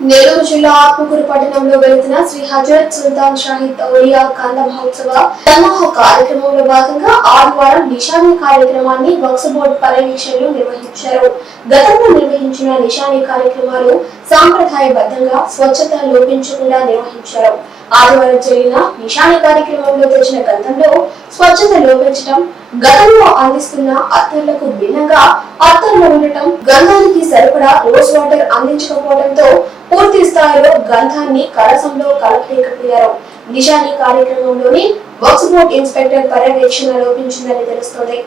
నెల్లూరు జిల్లా ఆత్మకూరు పట్టణంలో వెళుతున్న శ్రీ హజరత్ సుల్తాన్ షాహిద్ ఔలియా కంద మహోత్సవ సన్నాహ కార్యక్రమంలో భాగంగా ఆదివారం నిషానీ కార్యక్రమాన్ని వక్ఫ్ బోర్డు పర్యవేక్షణలో నిర్వహించారు. గతంలో నిర్వహించిన నిషానీ కార్యక్రమాలు సాంప్రదాయబద్ధంగా స్వచ్ఛత లోపించకుండా నిర్వహించారు. ఆదివారం జరిగిన నిషానీ కార్యక్రమంలో తెచ్చిన గంధంలో స్వచ్ఛత లోపించడం, గతంలో అందిస్తున్న అత్తర్లకు భిన్నంగా అత్తర్లు ఉండటం, గంధానికి సరిపడా రోజ్ వాటర్ అందించకపోవడంతో పూర్తి స్థాయిలో గంధాన్ని కలసంలో కలపలేకపోయారు. నిషానీ కార్యక్రమంలోని వక్ఫ్ బోర్డు ఇన్స్పెక్టర్ పర్యవేక్షణ లోపించిందని తెలుస్తోంది.